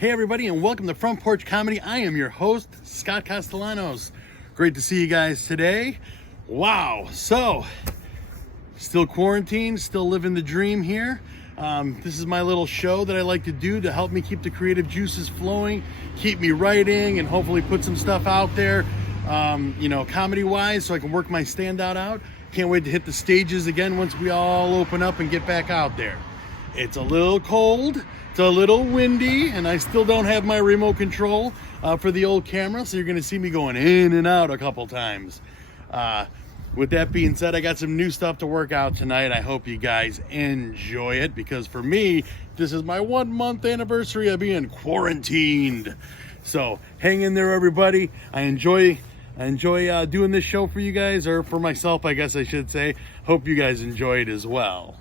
Hey everybody, and welcome to Front Porch Comedy. I am your host, Scott Castellanos. Great to see you guys today. Wow, so still quarantined, still living the dream here. This is my little show that I like to do to help me keep the creative juices flowing, keep me writing, and hopefully put some stuff out there, comedy-wise, so I can work my standout out. Can't wait to hit the stages again once we all open up and get back out there. It's a little cold. It's a little windy, and I still don't have my remote control for the old camera, so you're going to see me going in and out a couple times. With that being said, I got some new stuff to work out tonight. I hope you guys enjoy it, because for me, this is my 1 month anniversary of being quarantined. So hang in there, everybody. I enjoy doing this show for you guys, or for myself, I guess I should say. Hope you guys enjoy it as well.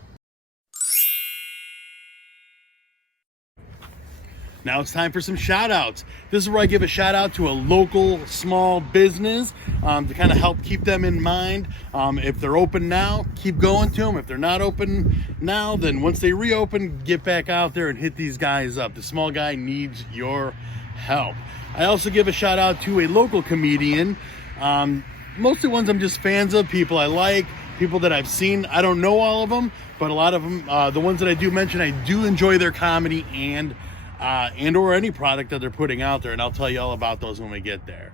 Now it's time for some shout outs. This is where I give a shout out to a local small business to kind of help keep them in mind. If they're open now, keep going to them. If they're not open now, then once they reopen, get back out there and hit these guys up. The small guy needs your help. I also give a shout out to a local comedian. Mostly ones I'm just fans of, people I like, people that I've seen. I don't know all of them, but a lot of them, the ones that I do mention, I do enjoy their comedy and or any product that they're putting out there, and I'll tell you all about those when we get there.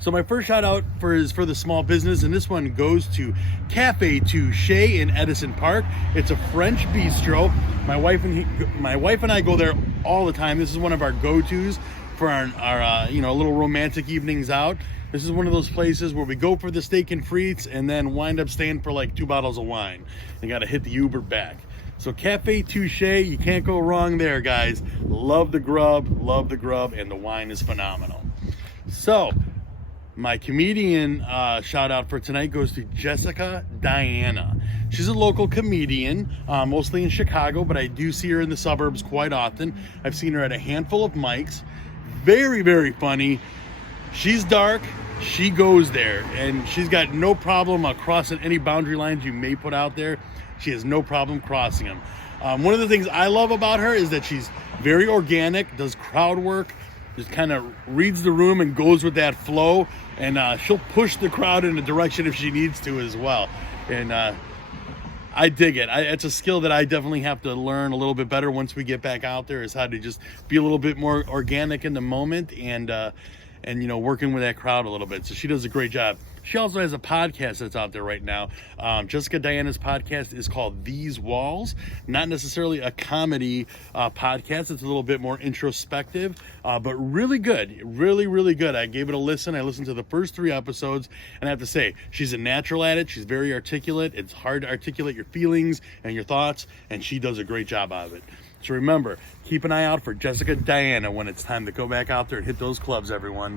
So my first shout out is for the small business, and this one goes to Cafe Touché in Edison Park. It's a French bistro. My wife and I go there all the time. This is one of our go-tos for our little romantic evenings out. This is one of those places where we go for the steak and frites and then wind up staying for like 2 bottles of wine and got to hit the Uber back. So Cafe Touché, you can't go wrong there, guys. Love the grub, and the wine is phenomenal. So my comedian shout out for tonight goes to Jessica Diana. She's a local comedian, mostly in Chicago, but I do see her in the suburbs quite often. I've seen her at a handful of mics. Very, very funny. She's dark, she goes there, and she's got no problem crossing any boundary lines you may put out there. She has no problem crossing them. One of the things I love about her is that she's very organic, does crowd work, just kind of reads the room and goes with that flow, and she'll push the crowd in a direction if she needs to as well. And I dig it. It's a skill that I definitely have to learn a little bit better once we get back out there, is how to just be a little bit more organic in the moment and working with that crowd a little bit. So she does a great job. She also has a podcast that's out there right now. Jessica Diana's podcast is called These Walls. Not necessarily a comedy podcast. It's a little bit more introspective, but really good. Really, really good. I gave it a listen. I listened to the first 3 episodes, and I have to say, she's a natural at it. She's very articulate. It's hard to articulate your feelings and your thoughts, and she does a great job of it. So remember, keep an eye out for Jessica Diana when it's time to go back out there and hit those clubs, everyone.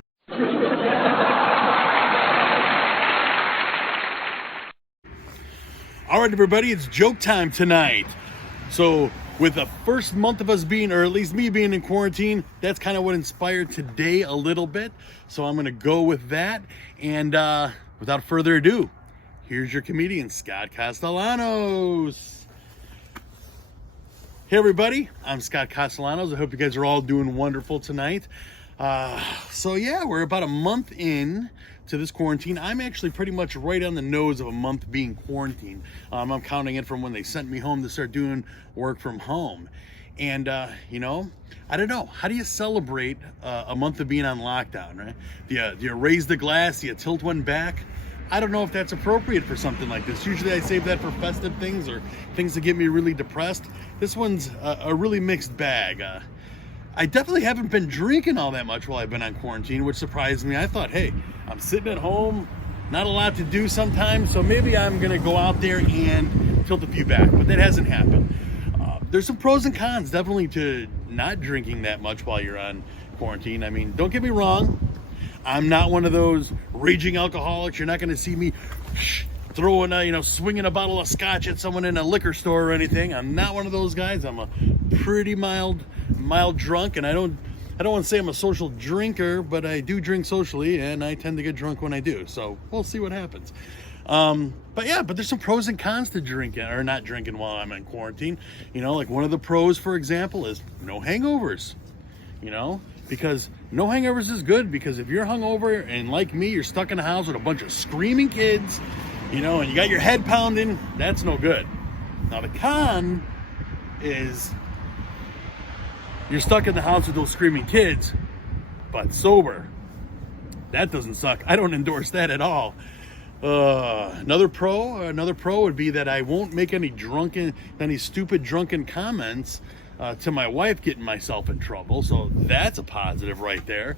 All right, everybody, it's joke time tonight. So with the first month of us being, or at least me being in quarantine, that's kind of what inspired today a little bit. So I'm going to go with that. And without further ado, here's your comedian, Scott Castellanos. Hey, everybody, I'm Scott Castellanos. I hope you guys are all doing wonderful tonight. So yeah, we're about a month in to this quarantine. I'm actually pretty much right on the nose of a month being quarantined. I'm counting it from when they sent me home to start doing work from home. And, I don't know. How do you celebrate a month of being on lockdown, right? Do you raise the glass? Do you tilt one back? I don't know if that's appropriate for something like this. Usually I save that for festive things or things that get me really depressed. This one's a really mixed bag. I definitely haven't been drinking all that much while I've been on quarantine, which surprised me. I thought, hey, I'm sitting at home, not a lot to do sometimes, so maybe I'm going to go out there and tilt a few back, but that hasn't happened. There's some pros and cons, definitely, to not drinking that much while you're on quarantine. I mean, don't get me wrong. I'm not one of those raging alcoholics. You're not going to see me throwing swinging a bottle of scotch at someone in a liquor store or anything. I'm not one of those guys. I'm a pretty mild drunk, and I don't want to say I'm a social drinker, but I do drink socially, and I tend to get drunk when I do. So we'll see what happens. But there's some pros and cons to drinking or not drinking while I'm in quarantine. Like one of the pros, for example, is no hangovers. you know, because no hangovers is good, because if you're hungover and like me, you're stuck in the house with a bunch of screaming kids, you know, and you got your head pounding, that's no good. Now the con is you're stuck in the house with those screaming kids, but sober. That doesn't suck. I don't endorse that at all. Another pro would be that I won't make any stupid drunken comments to my wife, getting myself in trouble. So that's a positive right there.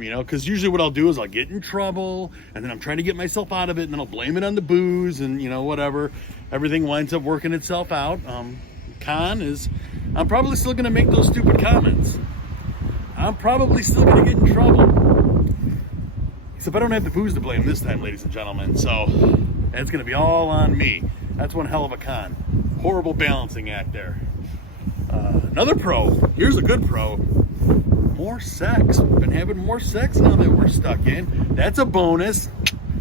You know, because usually what I'll do is I'll get in trouble, and then I'm trying to get myself out of it, and then I'll blame it on the booze, and, you know, whatever. Everything winds up working itself out. Con is I'm probably still going to make those stupid comments. I'm probably still going to get in trouble. Except I don't have the booze to blame this time, ladies and gentlemen. So that's going to be all on me. That's one hell of a con. Horrible balancing act there. Another pro. Here's a good pro. More sex. We've been having more sex now that we're stuck in. That's a bonus.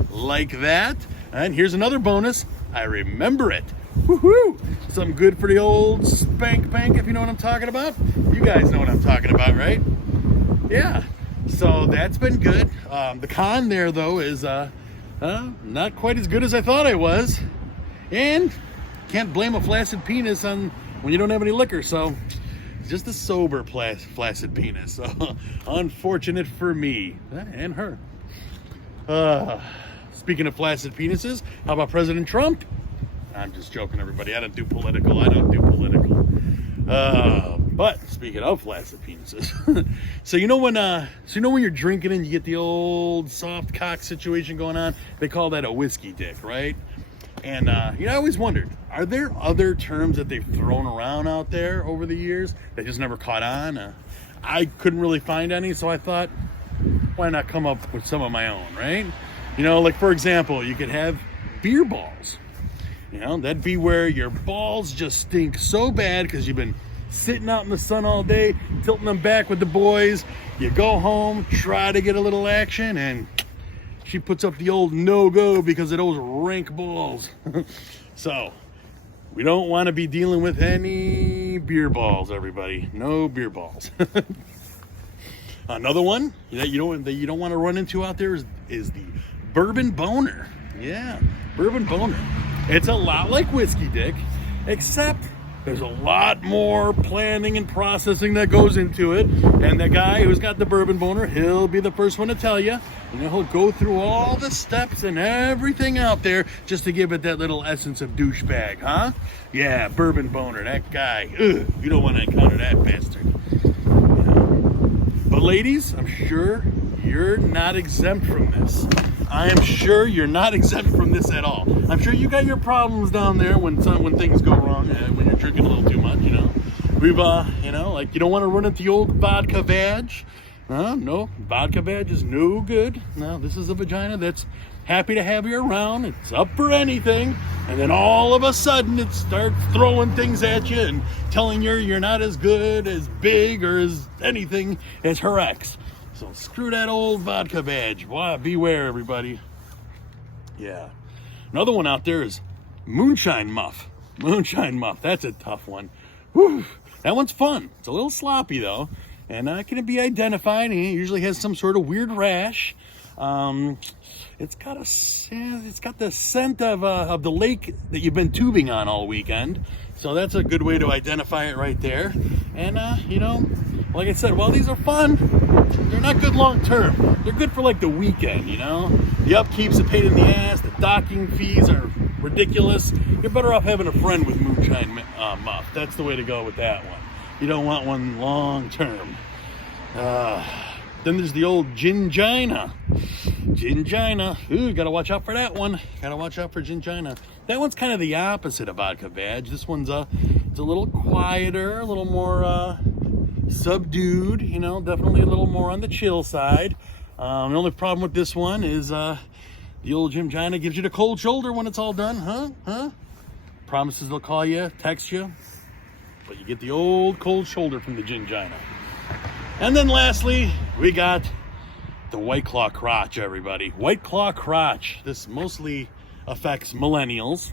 Like that. And here's another bonus. I remember it. Woohoo! Something good for the old spank bank, if you know what I'm talking about. You guys know what I'm talking about, right? Yeah. So that's been good. The con there, though, is not quite as good as I thought I was. And can't blame a flaccid penis on when you don't have any liquor. So just a sober flaccid penis. So unfortunate for me and her. Speaking of flaccid penises, how about President Trump? I'm just joking, everybody. I don't do political. But speaking of flaccid penises, so you know when you're drinking and you get the old soft cock situation going on, they call that a whiskey dick, right? And you know, I always wondered, are there other terms that they've thrown around out there over the years that just never caught on? I couldn't really find any, so I thought, why not come up with some of my own, right? You know, like for example, you could have beer balls. You know, that'd be where your balls just stink so bad because you've been sitting out in the sun all day, tilting them back with the boys. You go home, try to get a little action, and she puts up the old no-go because of those rank balls. So, we don't want to be dealing with any beer balls, everybody. No beer balls. Another one that you don't want to run into out there is the bourbon boner. Yeah, bourbon boner. It's a lot like whiskey dick, except there's a lot more planning and processing that goes into it. And the guy who's got the bourbon boner, he'll be the first one to tell you. And he'll go through all the steps and everything out there just to give it that little essence of douchebag, huh? Yeah, bourbon boner, that guy. Ugh, you don't want to encounter that bastard. You know? But ladies, I'm sure you're not exempt from this. I am sure you're not exempt from this at all. I'm sure you got your problems down there when things go wrong, when you're drinking a little too much, you know. We've, you know, like you don't want to run into the old vodka vag. No, vodka vag is no good. No, this is a vagina that's happy to have you around. It's up for anything. And then all of a sudden it starts throwing things at you and telling you you're not as good, as big, or as anything as her ex. So screw that old vodka vag. Wow, beware, everybody. Yeah. Another one out there is moonshine muff. Moonshine muff. That's a tough one. Whew. That one's fun. It's a little sloppy, though. And can be identified. It usually has some sort of weird rash. It's got the scent of the lake that you've been tubing on all weekend. So that's a good way to identify it right there. And, you know, like I said, while these are fun, they're not good long term. They're good for like the weekend, you know? The upkeep's a pain in the ass. The docking fees are ridiculous. You're better off having a friend with moonshine muff. That's the way to go with that one. You don't want one long term. Then there's the old gingina. Gingina. Ooh, gotta watch out for that one. Gotta watch out for gingina. That one's kind of the opposite of vodka vag. This one's it's a little quieter, a little more subdued, you know, definitely a little more on the chill side. The only problem with this one is the old gingina gives you the cold shoulder when it's all done, huh? Promises they'll call you, text you, but you get the old cold shoulder from the gingina. And then lastly, we got the White Claw crotch, everybody. White Claw crotch. This mostly affects millennials,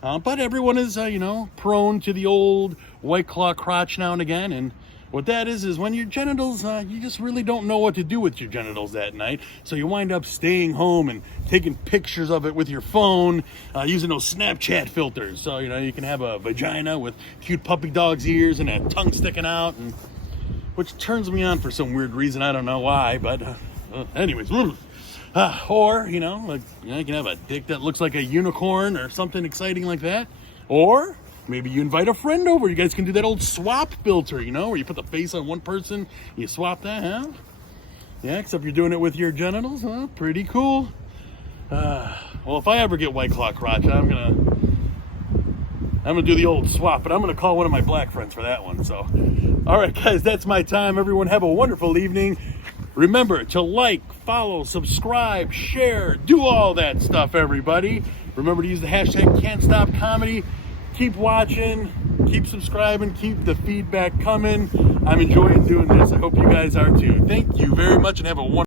but everyone is, you know, prone to the old White Claw crotch now and again. And What that is when your genitals, you just really don't know what to do with your genitals that night. So you wind up staying home and taking pictures of it with your phone, using those Snapchat filters. So, you can have a vagina with cute puppy dog's ears and a tongue sticking out, and which turns me on for some weird reason. I don't know why, but anyways. Or, you can have a dick that looks like a unicorn or something exciting like that. Or maybe you invite a friend over. You guys can do that old swap filter, where you put the face on one person, you swap that, huh? Yeah, except you're doing it with your genitals, huh? Pretty cool. Well, if I ever get White Claw crotch, I'm gonna do the old swap, but I'm gonna call one of my black friends for that one. So, all right, guys, that's my time. Everyone have a wonderful evening. Remember to like, follow, subscribe, share, do all that stuff, everybody. Remember to use the hashtag #Can'tStopComedy. Keep watching, keep subscribing, keep the feedback coming. I'm enjoying doing this. I hope you guys are too. Thank you very much and have a wonderful